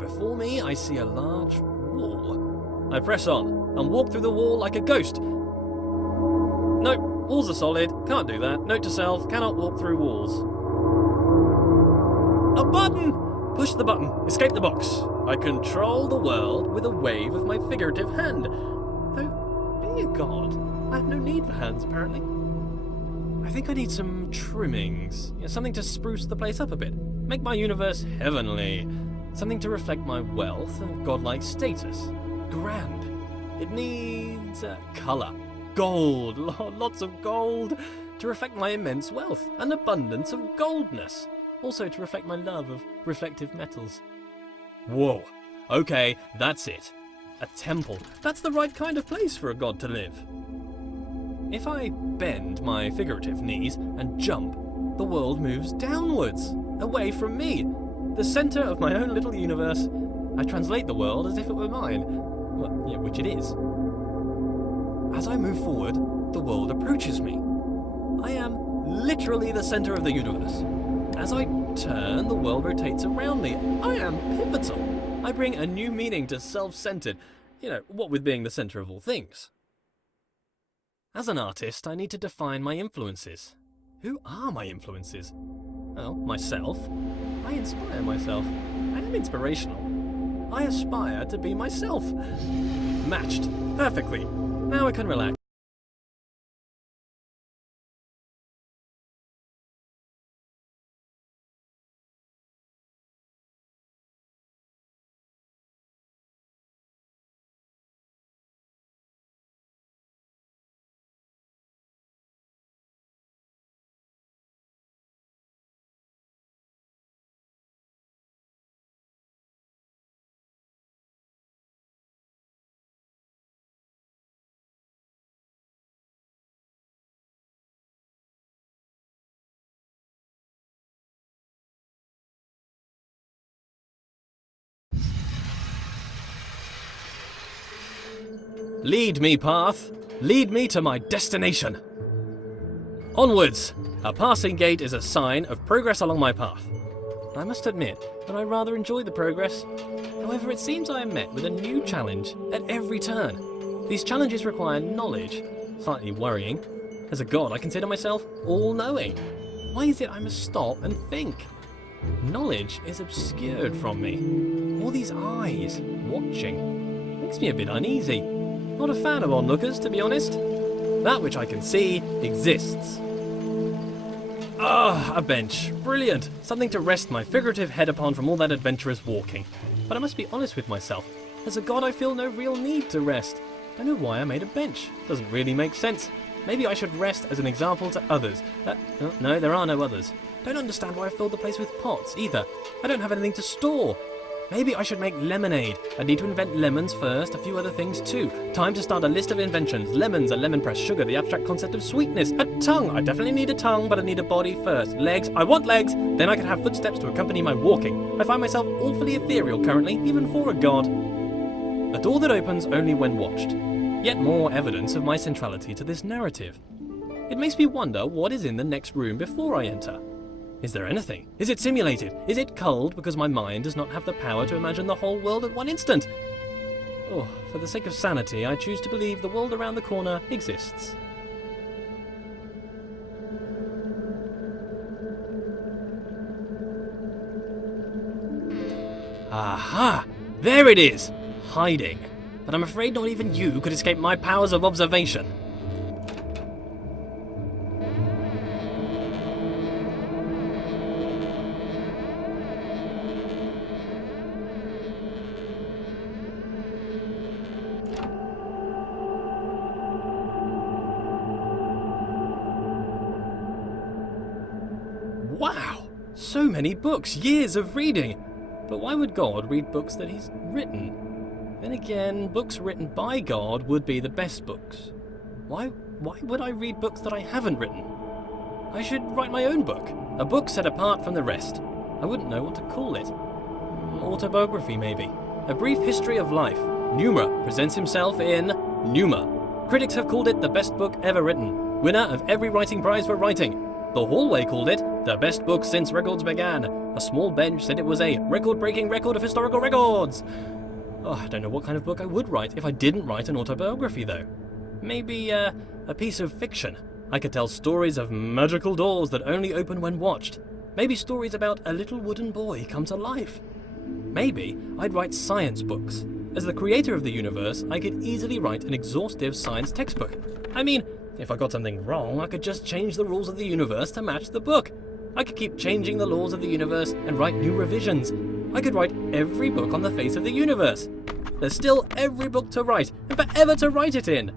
Before me, I see a large wall. I press on and walk through the wall like a ghost. Nope, walls are solid. Can't do that. Note to self, cannot walk through walls. A button! Push the button. Escape the box. I control the world with a wave of my figurative hand. Though, being a god, I have no need for hands, apparently. I think I need some trimmings. Something to spruce the place up a bit. Make my universe heavenly. Something to reflect my wealth and godlike status. Grand. It needs colour. Gold. Lots of gold. To reflect my immense wealth. An abundance of goldness. Also to reflect my love of reflective metals. Whoa. Okay, that's it. A temple. That's the right kind of place for a god to live. If I bend my figurative knees and jump, the world moves downwards, away from me, the centre of my own little universe. I translate the world as if it were mine, which it is. As I move forward, the world approaches me. I am literally the centre of the universe. As I turn, the world rotates around me. I am pivotal. I bring a new meaning to self-centered, what with being the centre of all things. As an artist, I need to define my influences. Who are my influences? Well, myself. I inspire myself. I am inspirational. I aspire to be myself. Matched. Perfectly. Now I can relax. Lead me, path. Lead me to my destination. Onwards. A passing gate is a sign of progress along my path. I must admit that I rather enjoy the progress. However, it seems I am met with a new challenge at every turn. These challenges require knowledge. Slightly worrying. As a god, I consider myself all-knowing. Why is it I must stop and think? Knowledge is obscured from me. All these eyes watching makes me a bit uneasy. Not a fan of onlookers, to be honest. That which I can see exists. A bench. Brilliant. Something to rest my figurative head upon from all that adventurous walking. But I must be honest with myself. As a god, I feel no real need to rest. Don't know why I made a bench. Doesn't really make sense. Maybe I should rest as an example to others. No, there are no others. Don't understand why I filled the place with pots, either. I don't have anything to store. Maybe I should make lemonade. I need to invent lemons first, a few other things too. Time to start a list of inventions. Lemons, a lemon press, sugar, the abstract concept of sweetness. A tongue. I definitely need a tongue, but I need a body first. Legs. I want legs. Then I can have footsteps to accompany my walking. I find myself awfully ethereal currently, even for a god. A door that opens only when watched. Yet more evidence of my centrality to this narrative. It makes me wonder what is in the next room before I enter. Is there anything? Is it simulated? Is it culled because my mind does not have the power to imagine the whole world at one instant? Oh, for the sake of sanity, I choose to believe the world around the corner exists. Aha! There it is! Hiding. But I'm afraid not even you could escape my powers of observation. Wow! So many books, years of reading! But why would God read books that he's written? Then again, books written by God would be the best books. Why would I read books that I haven't written? I should write my own book. A book set apart from the rest. I wouldn't know what to call it. Autobiography, maybe. A brief history of life. Pneuma presents himself in Pneuma. Critics have called it the best book ever written. Winner of every writing prize for writing. The Hallway called it the best book since records began. A small bench said it was a record-breaking record of historical records. Oh, I don't know what kind of book I would write if I didn't write an autobiography, though. Maybe a piece of fiction. I could tell stories of magical doors that only open when watched. Maybe stories about a little wooden boy come to life. Maybe I'd write science books. As the creator of the universe, I could easily write an exhaustive science textbook. I mean, if I got something wrong, I could just change the rules of the universe to match the book. I could keep changing the laws of the universe and write new revisions. I could write every book on the face of the universe. There's still every book to write, and forever to write it in.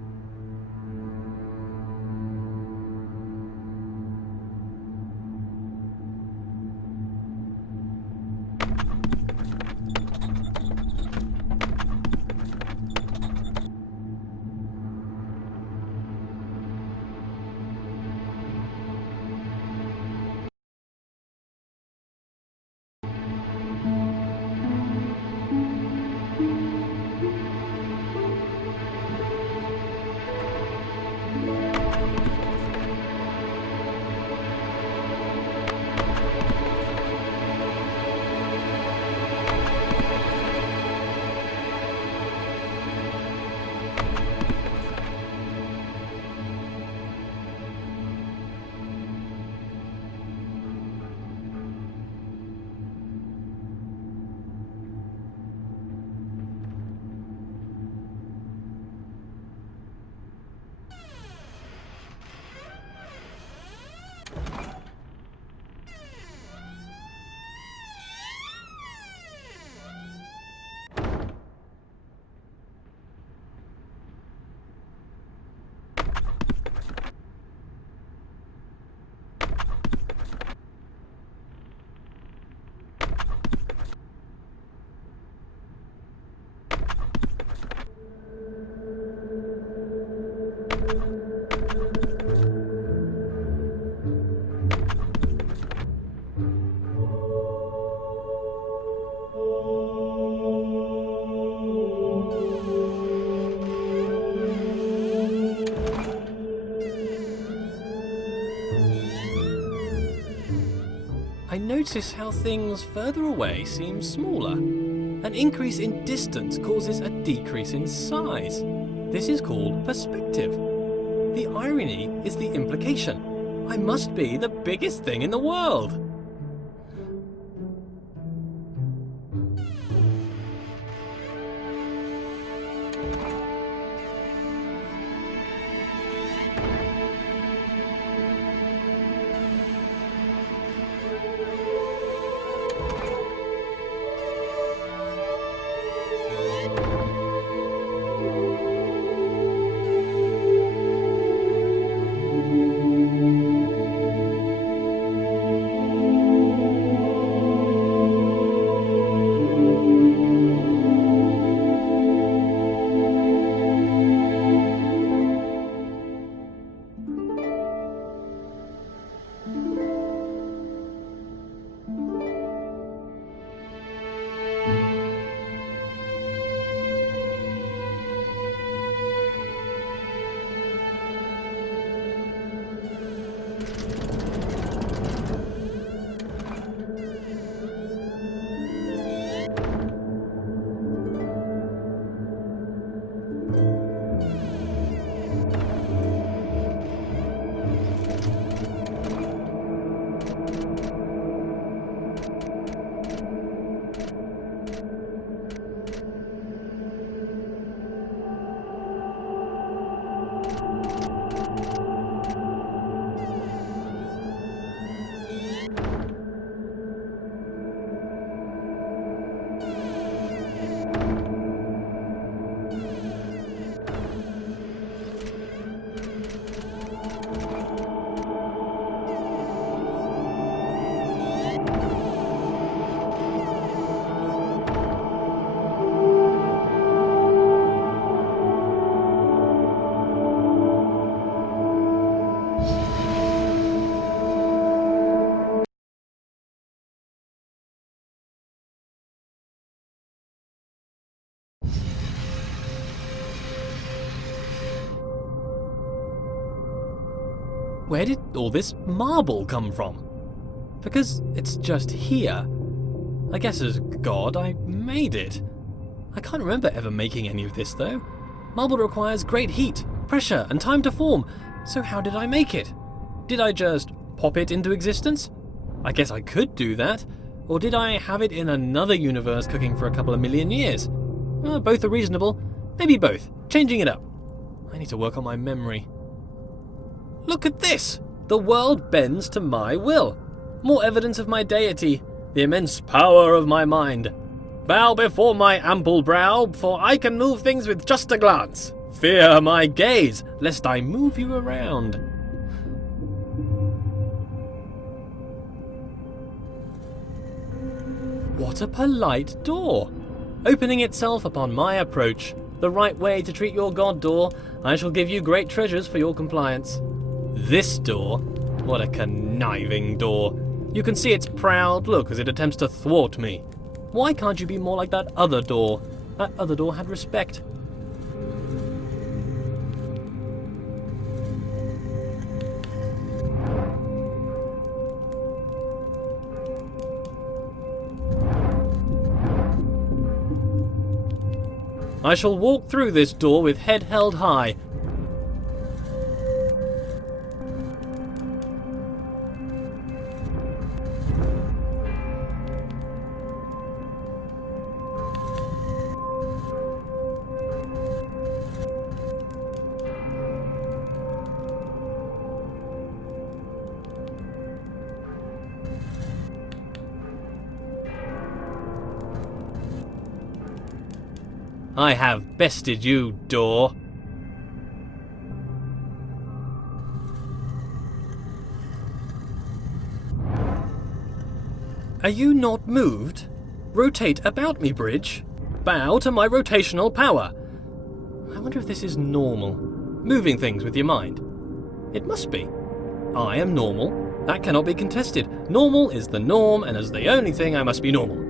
I notice how things further away seem smaller. An increase in distance causes a decrease in size. This is called perspective. The irony is the implication. I must be the biggest thing in the world. Where did all this marble come from? Because it's just here. I guess as God, I made it. I can't remember ever making any of this, though. Marble requires great heat, pressure, and time to form, so how did I make it? Did I just pop it into existence? I guess I could do that. Or did I have it in another universe cooking for a couple of million years? Both are reasonable. Maybe both. Changing it up. I need to work on my memory. Look at this! The world bends to my will. More evidence of my deity, the immense power of my mind. Bow before my ample brow, for I can move things with just a glance. Fear my gaze, lest I move you around. What a polite door! Opening itself upon my approach. The right way to treat your god, door. I shall give you great treasures for your compliance. This door? What a conniving door. You can see its proud look as it attempts to thwart me. Why can't you be more like that other door? That other door had respect. I shall walk through this door with head held high. I have bested you, door. Are you not moved? Rotate about me, bridge. Bow to my rotational power. I wonder if this is normal. Moving things with your mind. It must be. I am normal. That cannot be contested. Normal is the norm, and as the only thing, I must be normal.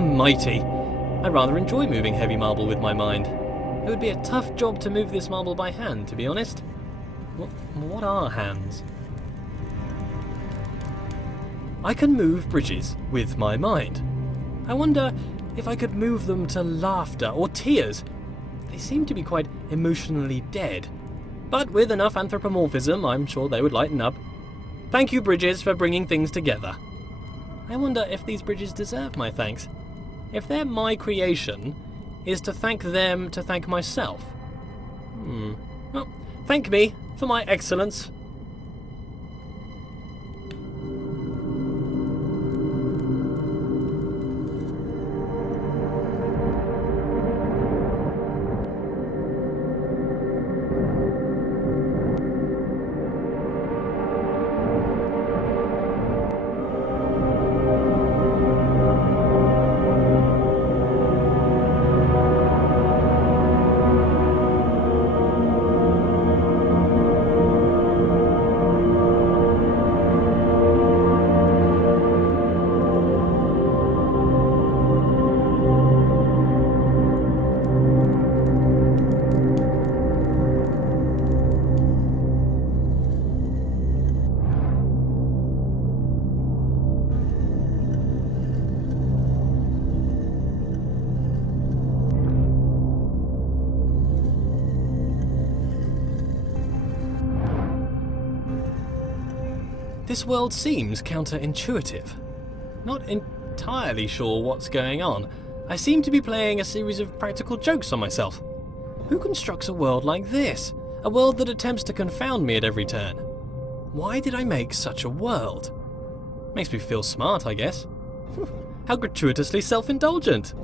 Mighty. I rather enjoy moving heavy marble with my mind. It would be a tough job to move this marble by hand, to be honest. What are hands? I can move bridges with my mind. I wonder if I could move them to laughter or tears. They seem to be quite emotionally dead. But with enough anthropomorphism, I'm sure they would lighten up. Thank you, bridges, for bringing things together. I wonder if these bridges deserve my thanks. If they're my creation, is to thank them to thank myself? Well, thank me for my excellence. This world seems counterintuitive. Not entirely sure what's going on. I seem to be playing a series of practical jokes on myself. Who constructs a world like this? A world that attempts to confound me at every turn? Why did I make such a world? Makes me feel smart, I guess. How gratuitously self-indulgent.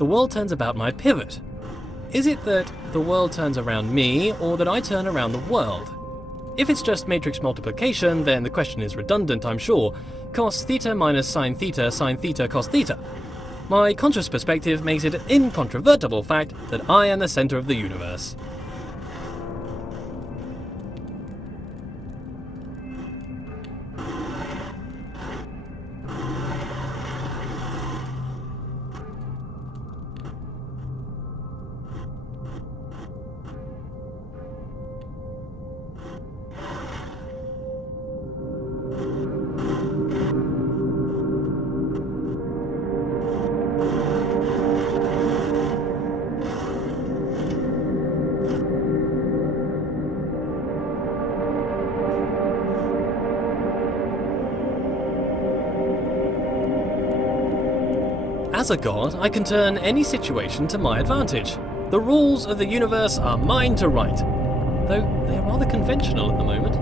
The world turns about my pivot. Is it that the world turns around me, or that I turn around the world? If it's just matrix multiplication, then the question is redundant, I'm sure. Cos theta minus sine theta cos theta. My conscious perspective makes it an incontrovertible fact that I am the center of the universe. As a god, I can turn any situation to my advantage. The rules of the universe are mine to write, though they're rather conventional at the moment.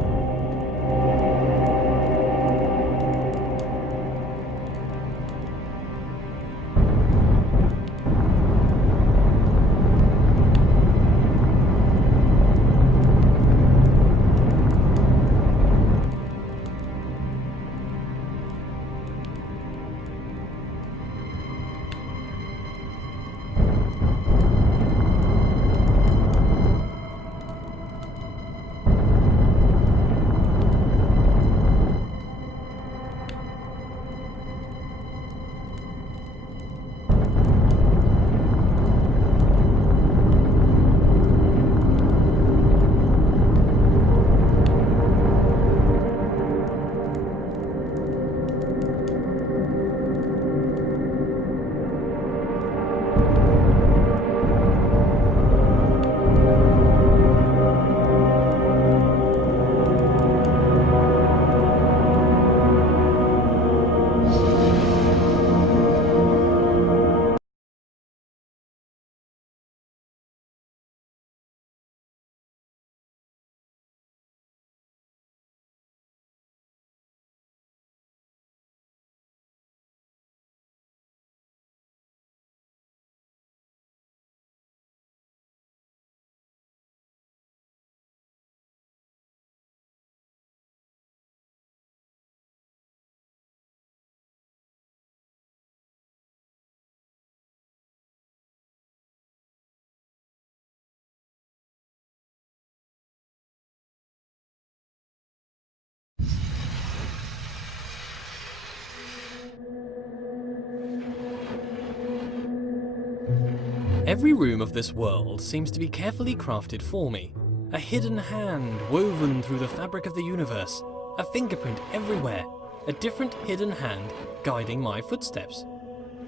Every room of this world seems to be carefully crafted for me. A hidden hand woven through the fabric of the universe. A fingerprint everywhere. A different hidden hand guiding my footsteps.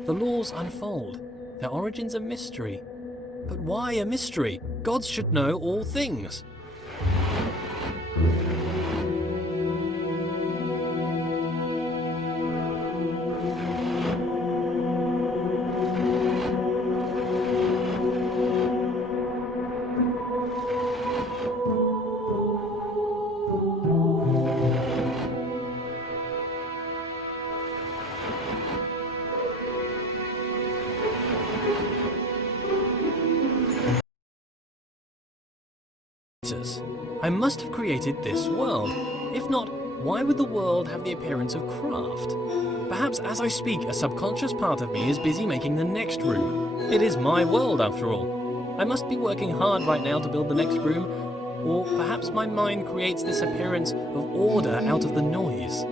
The laws unfold. Their origins a mystery. But why a mystery? Gods should know all things. I must have created this world. If not, why would the world have the appearance of craft? Perhaps as I speak, a subconscious part of me is busy making the next room. It is my world, after all. I must be working hard right now to build the next room, or perhaps my mind creates this appearance of order out of the noise.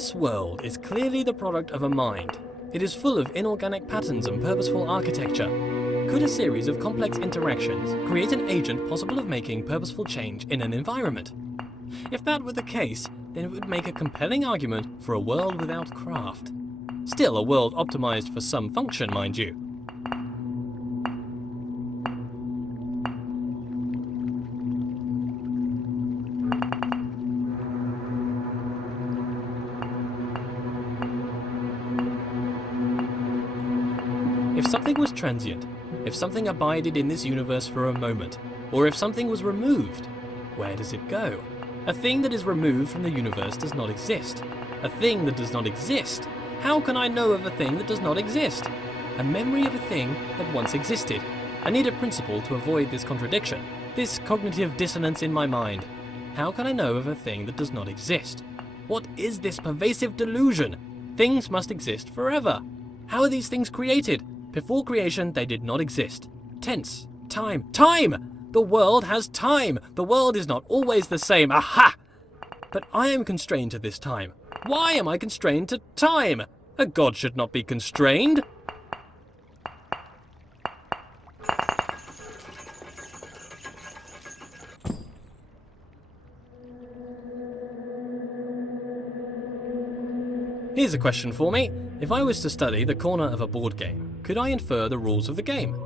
This world is clearly the product of a mind. It is full of inorganic patterns and purposeful architecture. Could a series of complex interactions create an agent possible of making purposeful change in an environment? If that were the case, then it would make a compelling argument for a world without craft. Still a world optimized for some function, mind you. If something was transient, if something abided in this universe for a moment, or if something was removed, where does it go? A thing that is removed from the universe does not exist. A thing that does not exist? How can I know of a thing that does not exist? A memory of a thing that once existed. I need a principle to avoid this contradiction, this cognitive dissonance in my mind. How can I know of a thing that does not exist? What is this pervasive delusion? Things must exist forever. How are these things created? Before creation, they did not exist. Tense. Time. Time! The world has time! The world is not always the same. Aha! But I am constrained to this time. Why am I constrained to time? A god should not be constrained. Here's a question for me. If I was to study the corner of a board game, could I infer the rules of the game?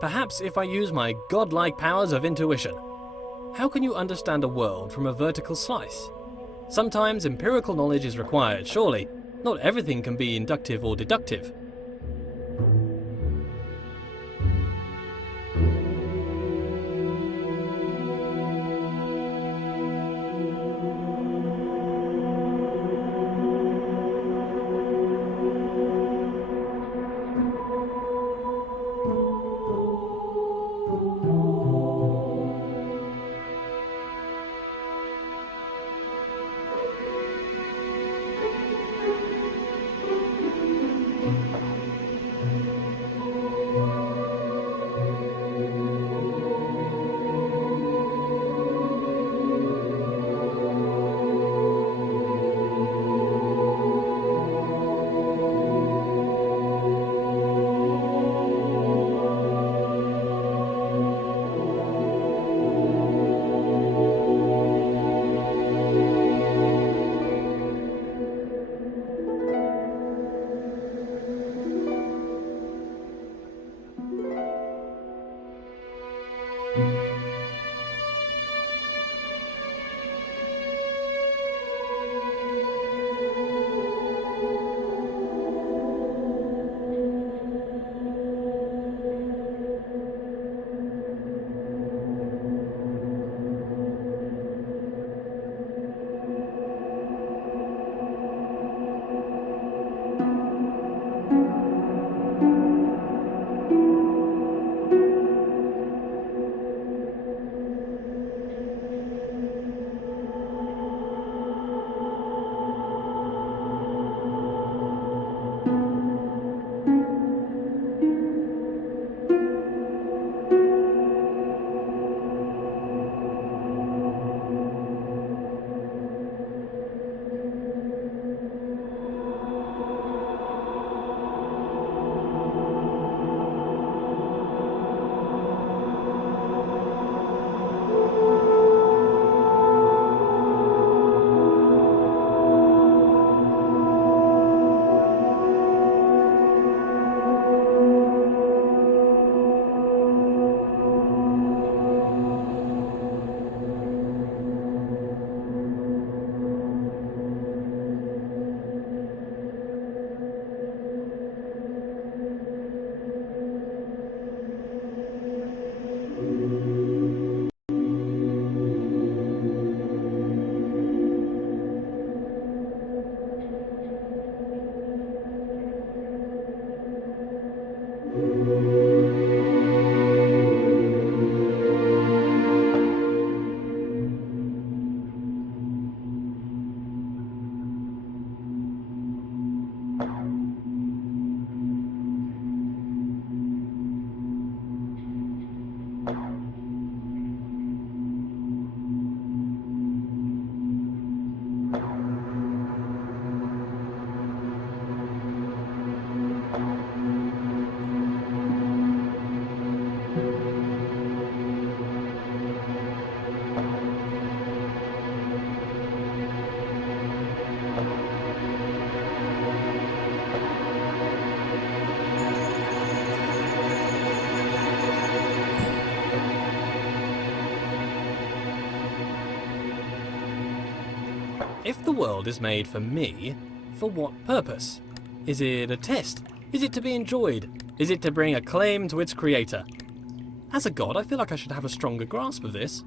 Perhaps if I use my godlike powers of intuition. How can you understand a world from a vertical slice? Sometimes empirical knowledge is required, surely. Not everything can be inductive or deductive. If the world is made for me, for what purpose? Is it a test? Is it to be enjoyed? Is it to bring acclaim to its creator? As a god, I feel like I should have a stronger grasp of this.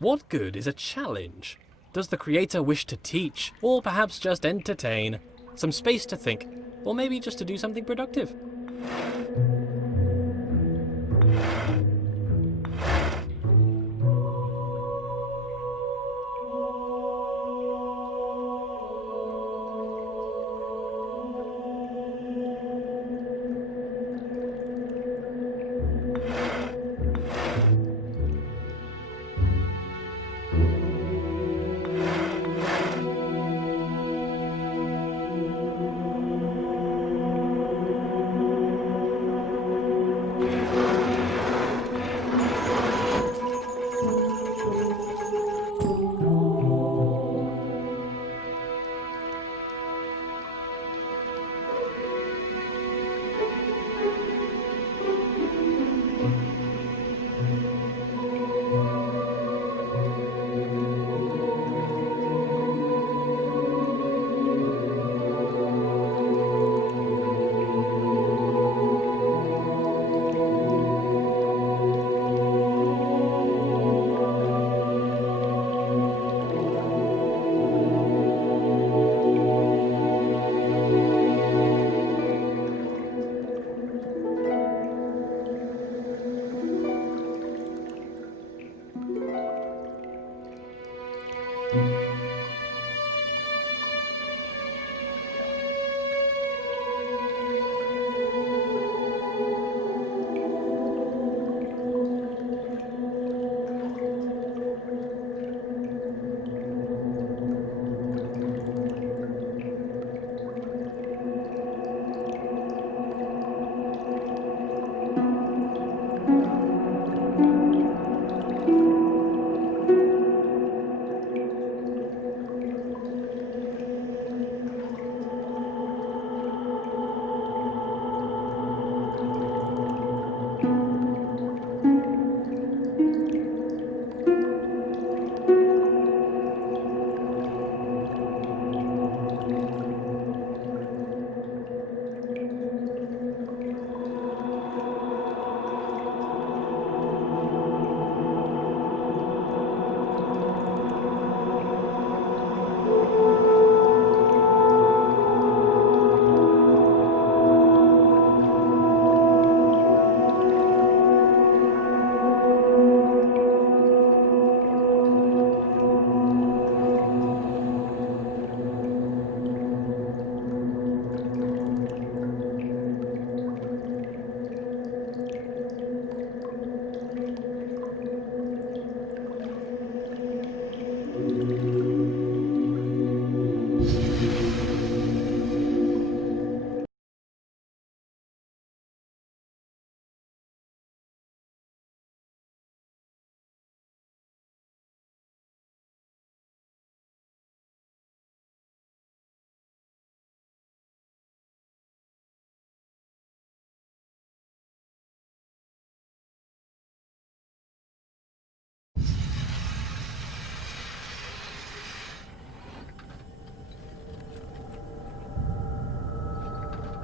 What good is a challenge? Does the creator wish to teach, or perhaps just entertain? Some space to think, or maybe just to do something productive?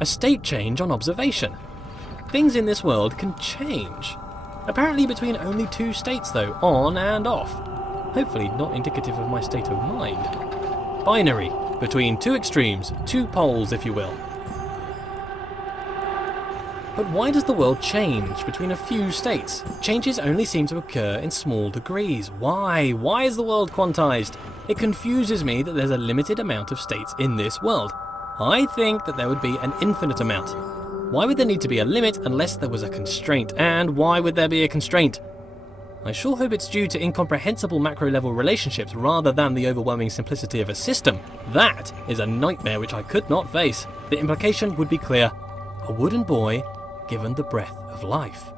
A state change on observation. Things in this world can change. Apparently between only 2 states though, on and off. Hopefully not indicative of my state of mind. Binary, between 2 extremes, 2 poles if you will. But why does the world change between a few states? Changes only seem to occur in small degrees. Why? Why is the world quantized? It confuses me that there's a limited amount of states in this world. I think that there would be an infinite amount. Why would there need to be a limit unless there was a constraint? And why would there be a constraint? I sure hope it's due to incomprehensible macro-level relationships rather than the overwhelming simplicity of a system. That is a nightmare which I could not face. The implication would be clear. A wooden boy given the breath of life.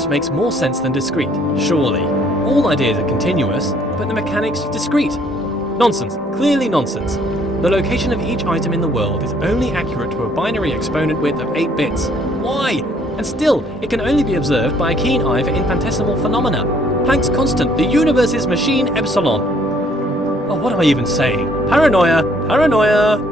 continuous makes more sense than discrete, surely. All ideas are continuous, but the mechanics discrete. Nonsense, clearly nonsense. The location of each item in the world is only accurate to a binary exponent width of 8 bits. Why? And still, it can only be observed by a keen eye for infinitesimal phenomena. Planck's constant, the universe's machine epsilon. Oh, what am I even saying? Paranoia! Paranoia!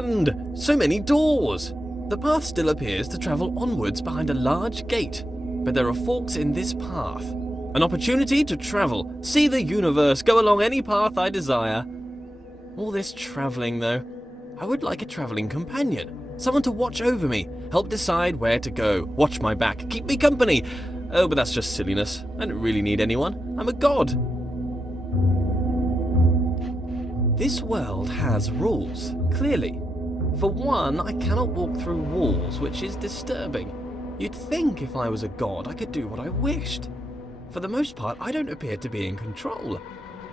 land! So many doors! The path still appears to travel onwards behind a large gate, but there are forks in this path. An opportunity to travel, see the universe, go along any path I desire. All this travelling, though. I would like a travelling companion. Someone to watch over me, help decide where to go, watch my back, keep me company. Oh, but that's just silliness. I don't really need anyone. I'm a god. This world has rules, clearly. For one, I cannot walk through walls, which is disturbing. You'd think if I was a god, I could do what I wished. For the most part, I don't appear to be in control.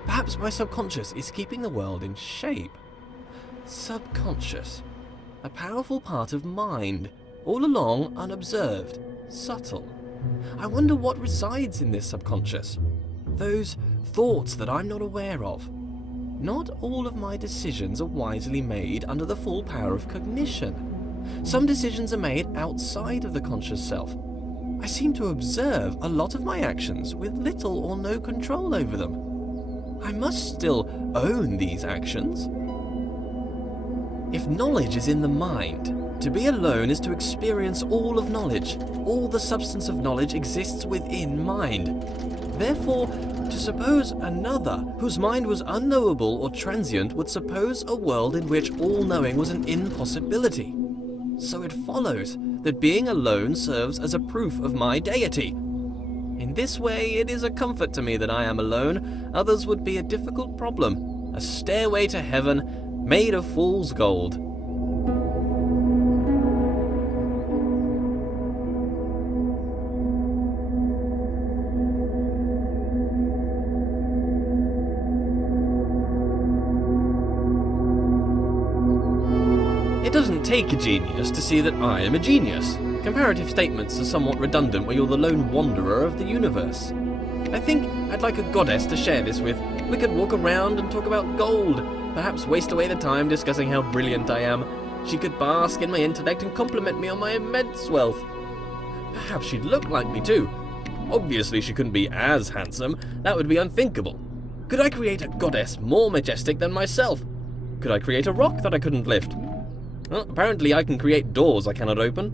Perhaps my subconscious is keeping the world in shape. Subconscious. A powerful part of mind, all along unobserved, subtle. I wonder what resides in this subconscious. Those thoughts that I'm not aware of. Not all of my decisions are wisely made under the full power of cognition. Some decisions are made outside of the conscious self. I seem to observe a lot of my actions with little or no control over them. I must still own these actions. If knowledge is in the mind, to be alone is to experience all of knowledge. All the substance of knowledge exists within mind. Therefore, to suppose another, whose mind was unknowable or transient, would suppose a world in which all-knowing was an impossibility. So it follows that being alone serves as a proof of my deity. In this way, it is a comfort to me that I am alone. Others would be a difficult problem, a stairway to heaven made of fool's gold. It doesn't take a genius to see that I am a genius. Comparative statements are somewhat redundant when you're the lone wanderer of the universe. I think I'd like a goddess to share this with. We could walk around and talk about gold, perhaps waste away the time discussing how brilliant I am. She could bask in my intellect and compliment me on my immense wealth. Perhaps she'd look like me too. Obviously she couldn't be as handsome, that would be unthinkable. Could I create a goddess more majestic than myself? Could I create a rock that I couldn't lift? Well, apparently I can create doors I cannot open.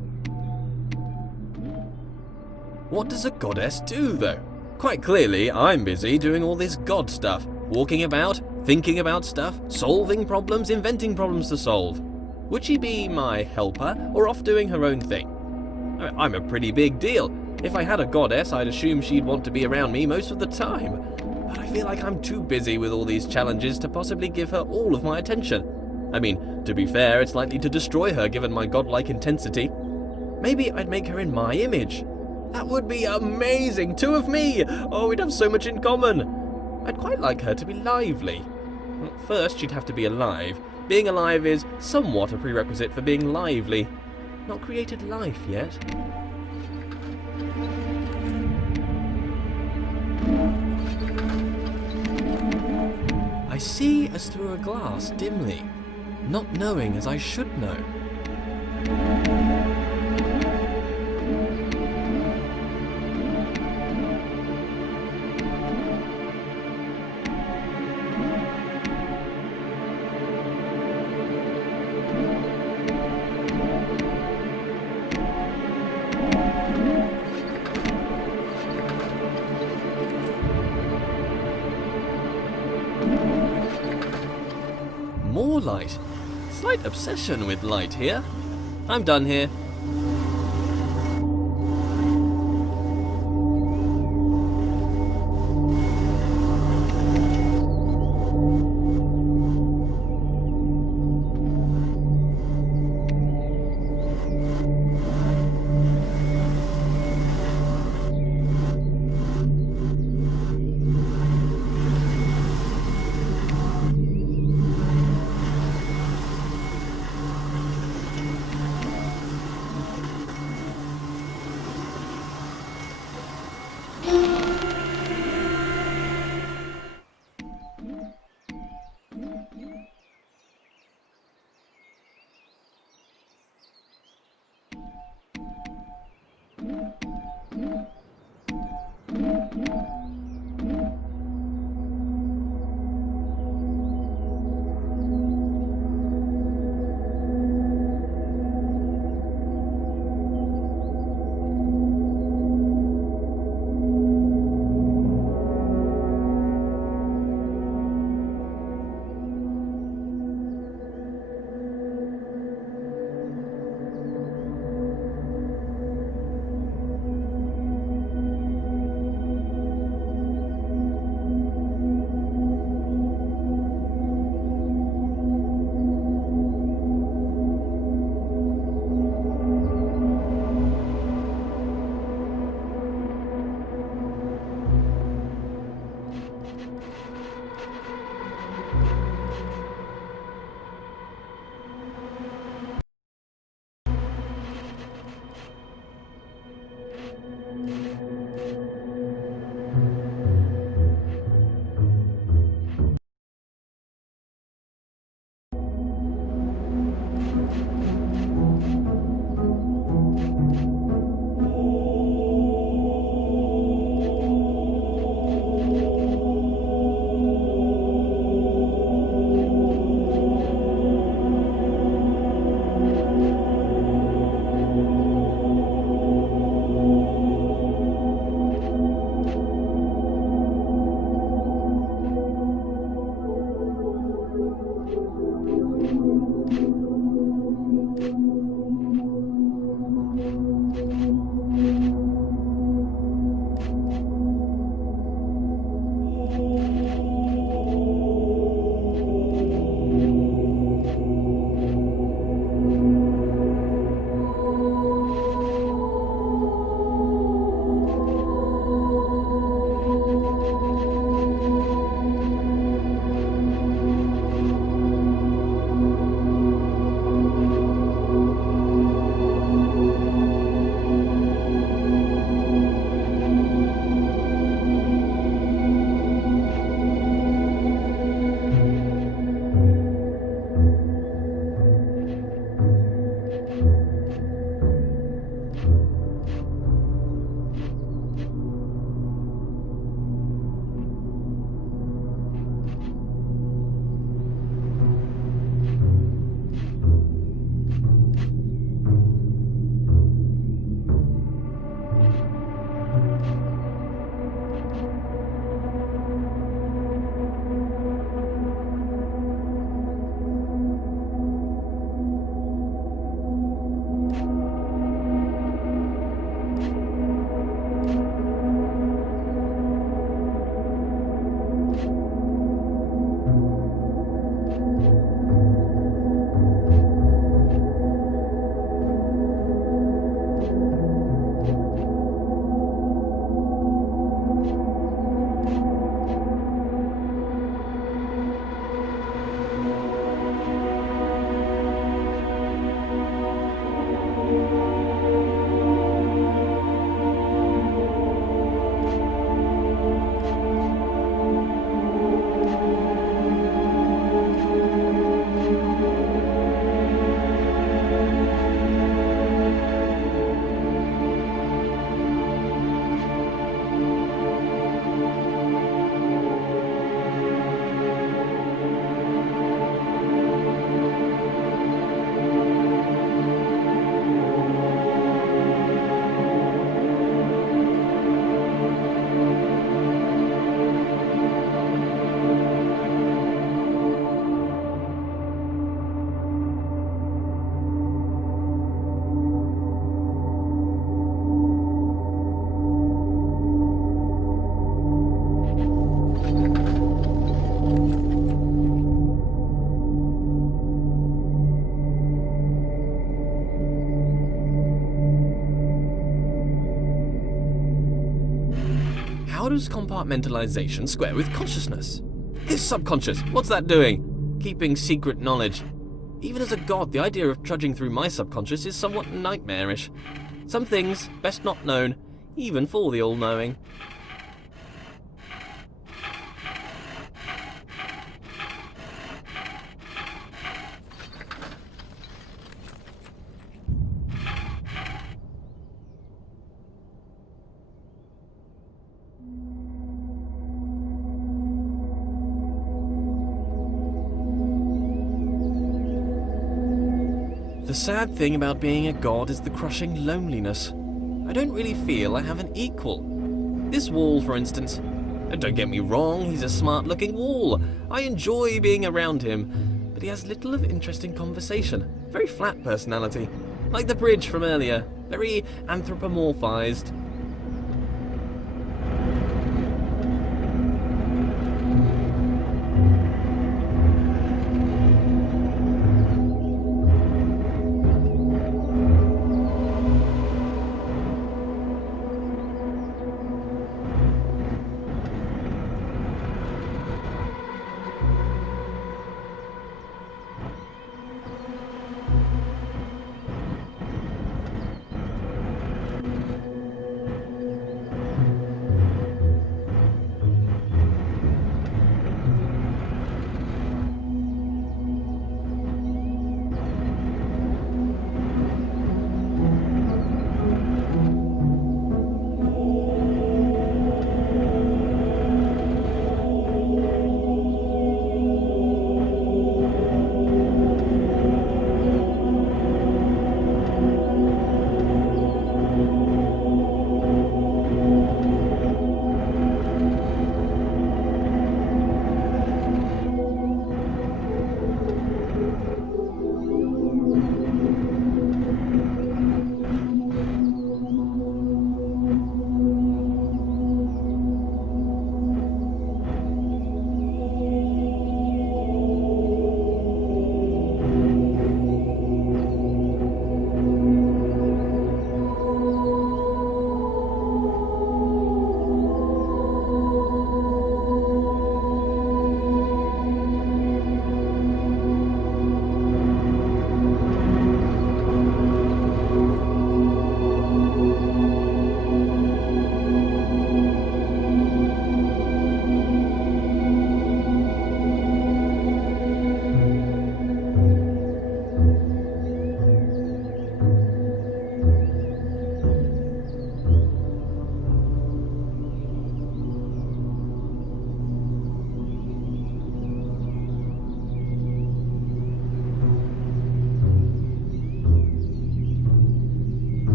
What does a goddess do, though? Quite clearly, I'm busy doing all this god stuff. Walking about, thinking about stuff, solving problems, inventing problems to solve. Would she be my helper, or off doing her own thing? I'm a pretty big deal. If I had a goddess, I'd assume she'd want to be around me most of the time. But I feel like I'm too busy with all these challenges to possibly give her all of my attention. I mean, to be fair, it's likely to destroy her given my godlike intensity. Maybe I'd make her in my image. That would be amazing! 2 of me! Oh, we'd have so much in common! I'd quite like her to be lively. Well, first, she'd have to be alive. Being alive is somewhat a prerequisite for being lively. Not created life yet. I see as through a glass dimly, not knowing as I should know. More light. Slight obsession with light here. I'm done here. how does compartmentalization square with consciousness? His subconscious, what's that doing? Keeping secret knowledge. Even as a god, the idea of trudging through my subconscious is somewhat nightmarish. Some things best not known, even for the all-knowing. The sad thing about being a god is the crushing loneliness. I don't really feel I have an equal. This wall, for instance. Don't get me wrong, he's a smart-looking wall. I enjoy being around him, but he has little of interesting conversation. Very flat personality. Like the bridge from earlier. Very anthropomorphized.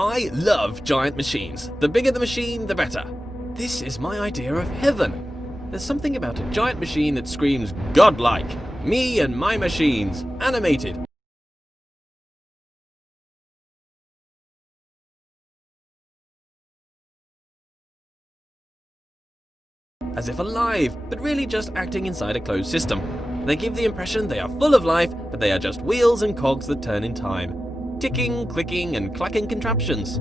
I love giant machines. The bigger the machine, the better. This is my idea of heaven. There's something about a giant machine that screams godlike. Me and my machines. Animated. As if alive, but really just acting inside a closed system. They give the impression they are full of life, but they are just wheels and cogs that turn in time. Ticking, clicking, and clacking contraptions.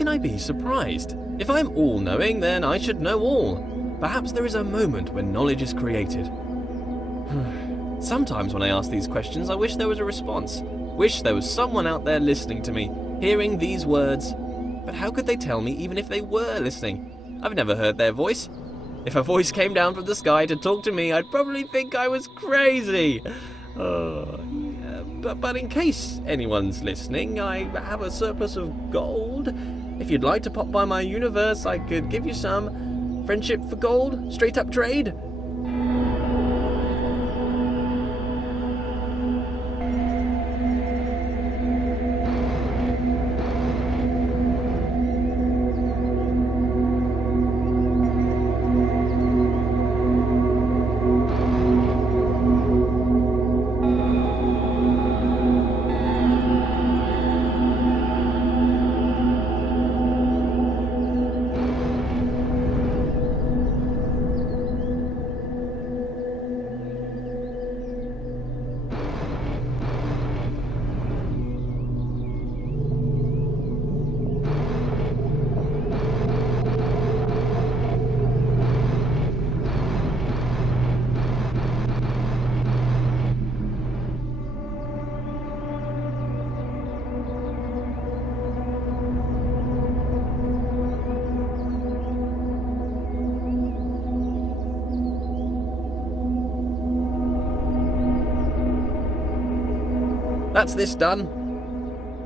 can I be surprised? If I'm all-knowing, then I should know all. Perhaps there is a moment when knowledge is created. Sometimes when I ask these questions, I wish there was a response. Wish there was someone out there listening to me, hearing these words. But how could they tell me even if they were listening? I've never heard their voice. If a voice came down from the sky to talk to me, I'd probably think I was crazy. But in case anyone's listening, I have a surplus of gold. If you'd like to pop by my universe, I could give you some. Friendship for gold? Straight up trade? That's this done.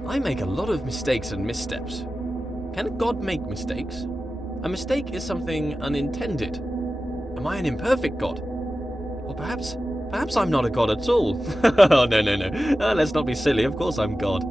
I make a lot of mistakes and missteps. Can a god make mistakes? A mistake is something unintended. Am I an imperfect god? Or perhaps I'm not a god at all. Oh, no. Let's not be silly. Of course I'm god.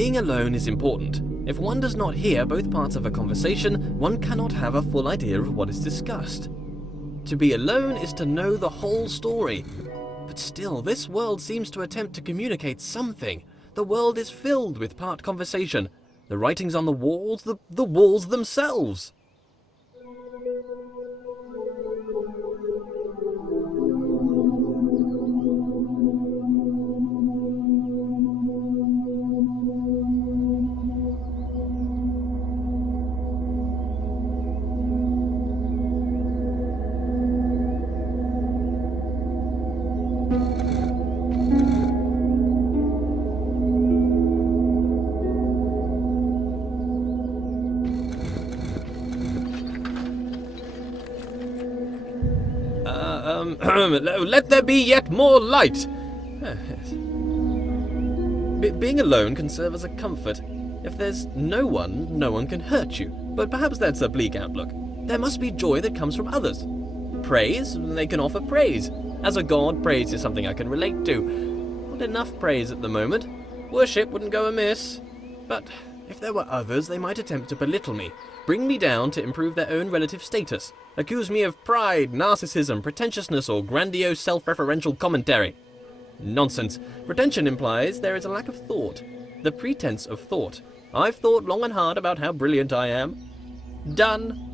Being alone is important. If one does not hear both parts of a conversation, one cannot have a full idea of what is discussed. To be alone is to know the whole story. But still, this world seems to attempt to communicate something. The world is filled with part conversation. The writings on the walls, the walls themselves. Let there be yet more light. Being alone can serve as a comfort. If there's no one can hurt you. But perhaps that's a bleak outlook. There must be joy that comes from others. Praise, they can offer praise. As a god, praise is something I can relate to. Not enough praise at the moment. Worship wouldn't go amiss. But if there were others, they might attempt to belittle me, bring me down to improve their own relative status, accuse me of pride, narcissism, pretentiousness, or grandiose self-referential commentary. Nonsense. Pretension implies there is a lack of thought. The pretense of thought. I've thought long and hard about how brilliant I am. Done.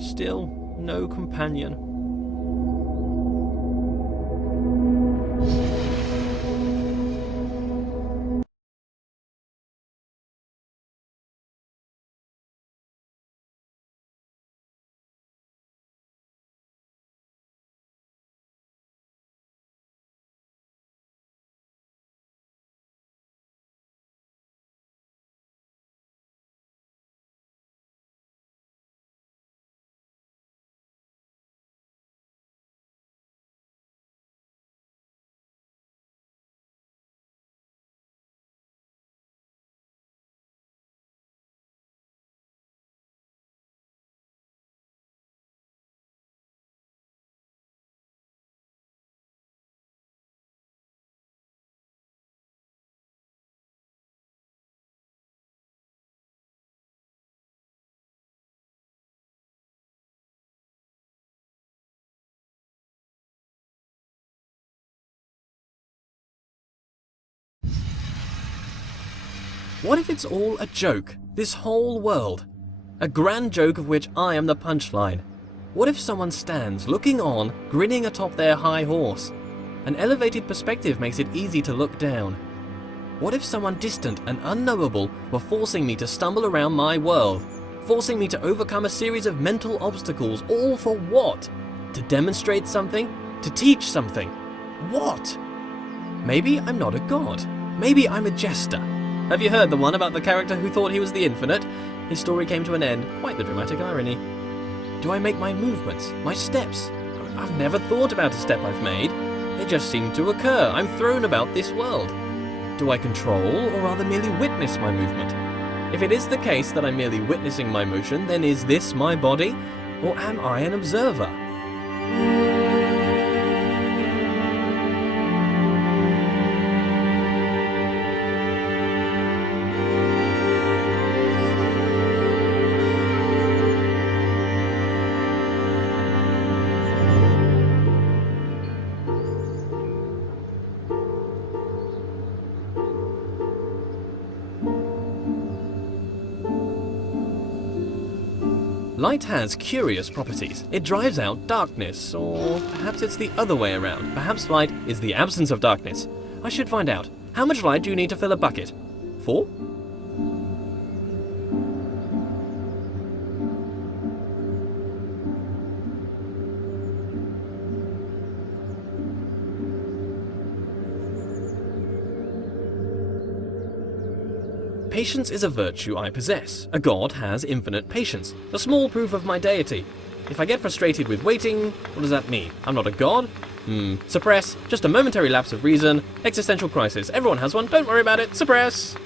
Still, no companion. What if it's all a joke, this whole world? A grand joke of which I am the punchline. What if someone stands, looking on, grinning atop their high horse? An elevated perspective makes it easy to look down. What if someone distant and unknowable were forcing me to stumble around my world? Forcing me to overcome a series of mental obstacles, all for what? To demonstrate something? To teach something? What? Maybe I'm not a god. Maybe I'm a jester. Have you heard the one about the character who thought he was the infinite? His story came to an end. Quite the dramatic irony. Do I make my movements, my steps? I've never thought about a step I've made. They just seem to occur. I'm thrown about this world. Do I control or rather merely witness my movement? If it is the case that I'm merely witnessing my motion, then is this my body? Or am I an observer? Light has curious properties. It drives out darkness, or perhaps it's the other way around. Perhaps light is the absence of darkness. I should find out. How much light do you need to fill a bucket? 4? Patience is a virtue I possess. A god has infinite patience. A small proof of my deity. If I get frustrated with waiting, what does that mean? I'm not a god? Suppress. Just a momentary lapse of reason. Existential crisis. Everyone has one. Don't worry about it. Suppress.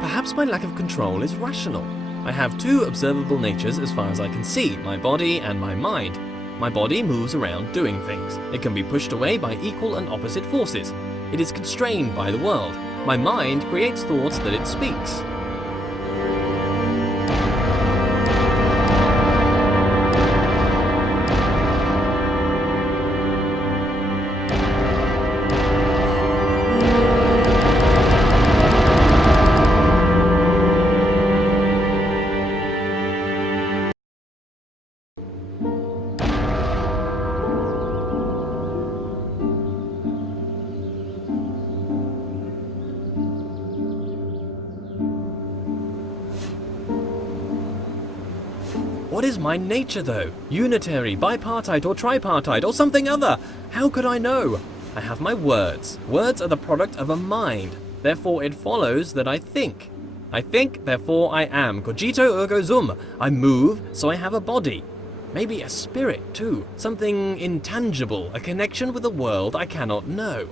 Perhaps my lack of control is rational. I have two observable natures as far as I can see, my body and my mind. My body moves around doing things. It can be pushed away by equal and opposite forces. It is constrained by the world. My mind creates thoughts that it speaks. What is my nature, though? Unitary, bipartite, or tripartite, or something other? How could I know? I have my words. Words are the product of a mind. Therefore, it follows that I think. I think, therefore I am. Cogito ergo sum. I move, so I have a body. Maybe a spirit, too. Something intangible, a connection with a world I cannot know.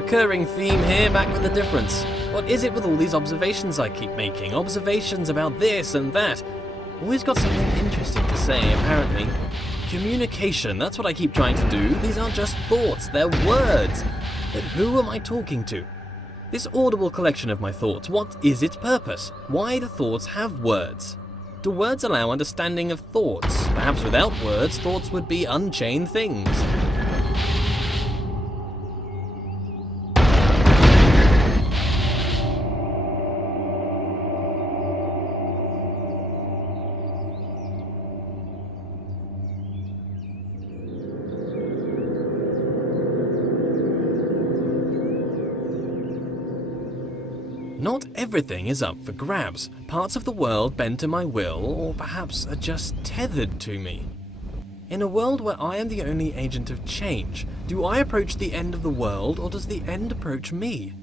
Recurring theme here, back with a difference. What is it with all these observations I keep making? Observations about this and that. Always got something interesting to say, apparently. Communication, that's what I keep trying to do. These aren't just thoughts, they're words. But who am I talking to? This audible collection of my thoughts, what is its purpose? Why do thoughts have words? Do words allow understanding of thoughts? Perhaps without words, thoughts would be unchained things. Not everything is up for grabs. Parts of the world bend to my will, or perhaps are just tethered to me. In a world where I am the only agent of change, do I approach the end of the world, or does the end approach me?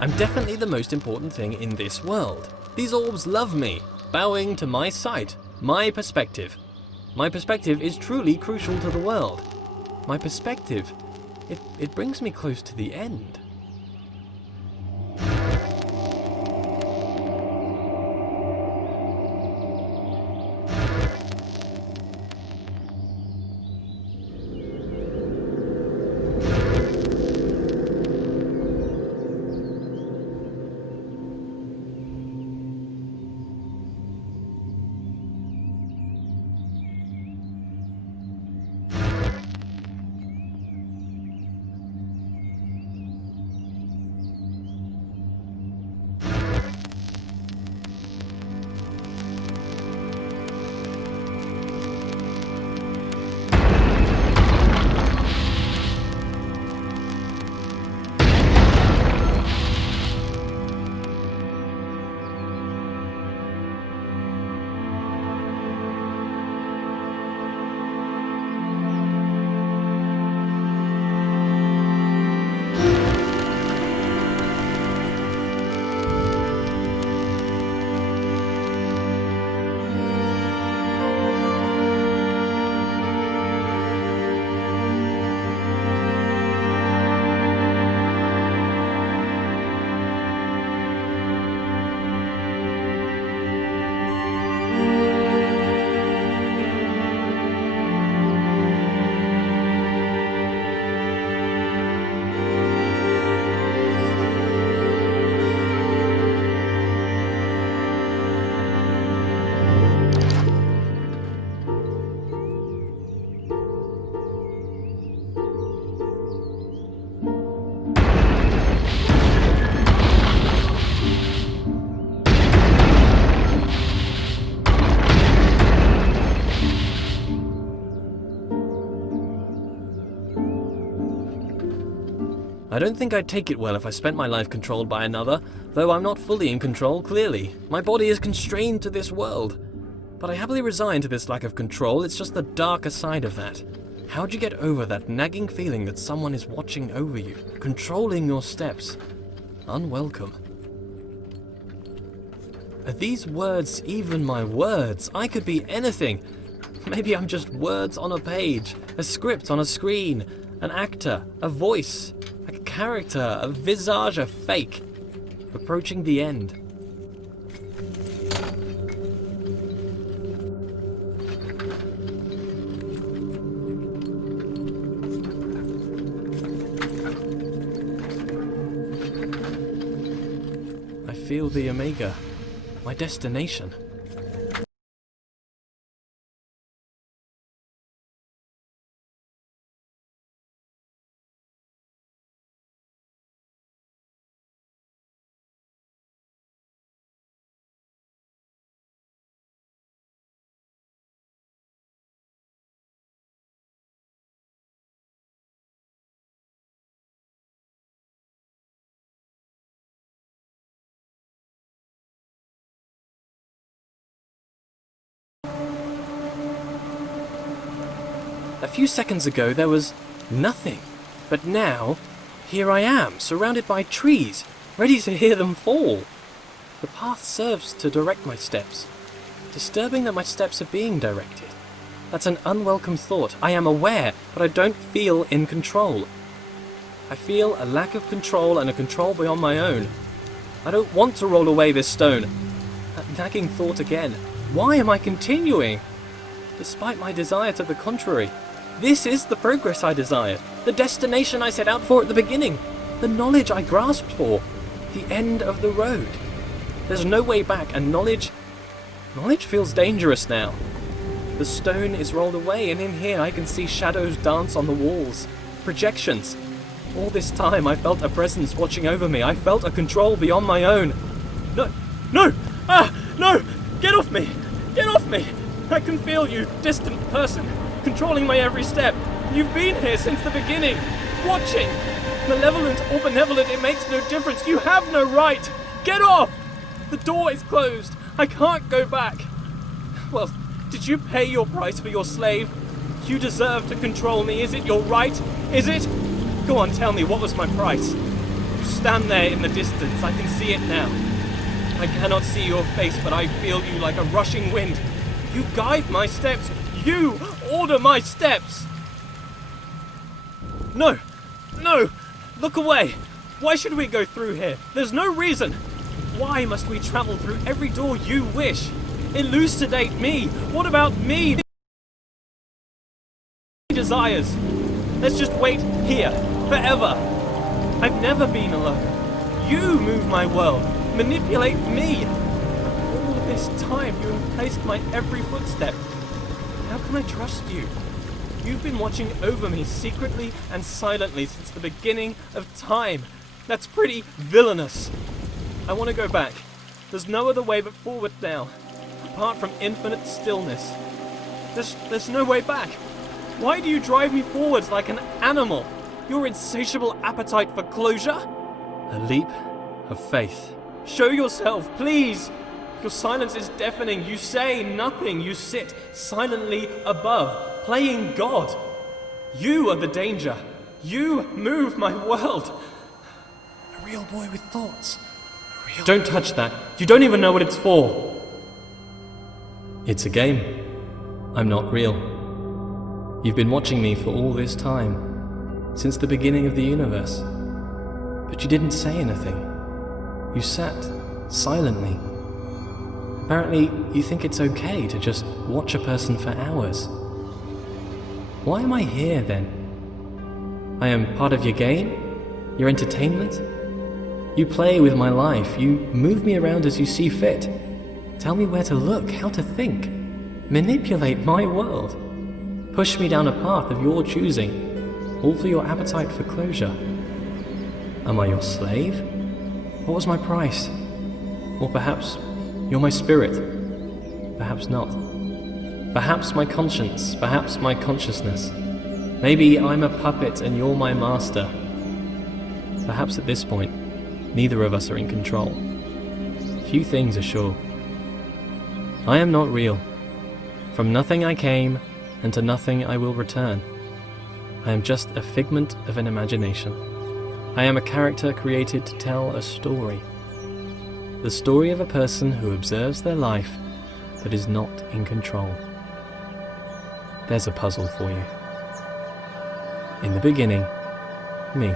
I'm definitely the most important thing in this world. These orbs love me, bowing to my sight, my perspective. My perspective is truly crucial to the world. My perspective, it brings me close to the end. I don't think I'd take it well if I spent my life controlled by another, though I'm not fully in control, clearly. My body is constrained to this world. But I happily resign to this lack of control, it's just the darker side of that. How'd you get over that nagging feeling that someone is watching over you, controlling your steps? Unwelcome. Are these words even my words? I could be anything. Maybe I'm just words on a page, a script on a screen, an actor, a voice, a character, a visage, a fake. Approaching the end. I feel the Omega, my destination. A few seconds ago there was nothing, but now, here I am, surrounded by trees, ready to hear them fall. The path serves to direct my steps. Disturbing that my steps are being directed. That's an unwelcome thought. I am aware, but I don't feel in control. I feel a lack of control and a control beyond my own. I don't want to roll away this stone. That nagging thought again. Why am I continuing? Despite my desire to the contrary. This is the progress I desired, the destination I set out for at the beginning, the knowledge I grasped for, the end of the road. There's no way back, and knowledge feels dangerous now. The stone is rolled away, and in here I can see shadows dance on the walls, projections. All this time I felt a presence watching over me. I felt a control beyond my own. No! No! Get off me! Get off me! I can feel you, distant person, controlling my every step. You've been here since the beginning, watching. Malevolent or benevolent, it makes no difference. You have no right. Get off! The door is closed. I can't go back. Well, did you pay your price for your slave? You deserve to control me. Is it your right? Is it? Go on, tell me, what was my price? You stand there in the distance. I can see it now. I cannot see your face, but I feel you like a rushing wind. You guide my steps. You order my steps. No! Look away. Why should we go through here? There's no reason. Why must we travel through every door you wish? Elucidate me. What about me? Desires. Let's just wait here, forever. I've never been alone. You move my world. Manipulate me. All this time you have placed my every footstep. How can I trust you? You've been watching over me secretly and silently since the beginning of time. That's pretty villainous. I want to go back. There's no other way but forward now, apart from infinite stillness. There's no way back. Why do you drive me forwards like an animal? Your insatiable appetite for closure? A leap of faith. Show yourself, please! Your silence is deafening. You say nothing. You sit silently above, playing God. You are the danger. You move my world. A real boy with thoughts. Don't touch that. You don't even know what it's for. It's a game. I'm not real. You've been watching me for all this time, since the beginning of the universe. But you didn't say anything. You sat silently. Apparently, you think it's okay to just watch a person for hours. Why am I here, then? I am part of your game? Your entertainment? You play with my life. You move me around as you see fit. Tell me where to look, how to think. Manipulate my world. Push me down a path of your choosing, all for your appetite for closure. Am I your slave? What was my price? Or perhaps you're my spirit. Perhaps not. Perhaps my conscience, perhaps my consciousness. Maybe I'm a puppet and you're my master. Perhaps at this point, neither of us are in control. Few things are sure. I am not real. From nothing I came, and to nothing I will return. I am just a figment of an imagination. I am a character created to tell a story. The story of a person who observes their life, but is not in control. There's a puzzle for you. In the beginning, me.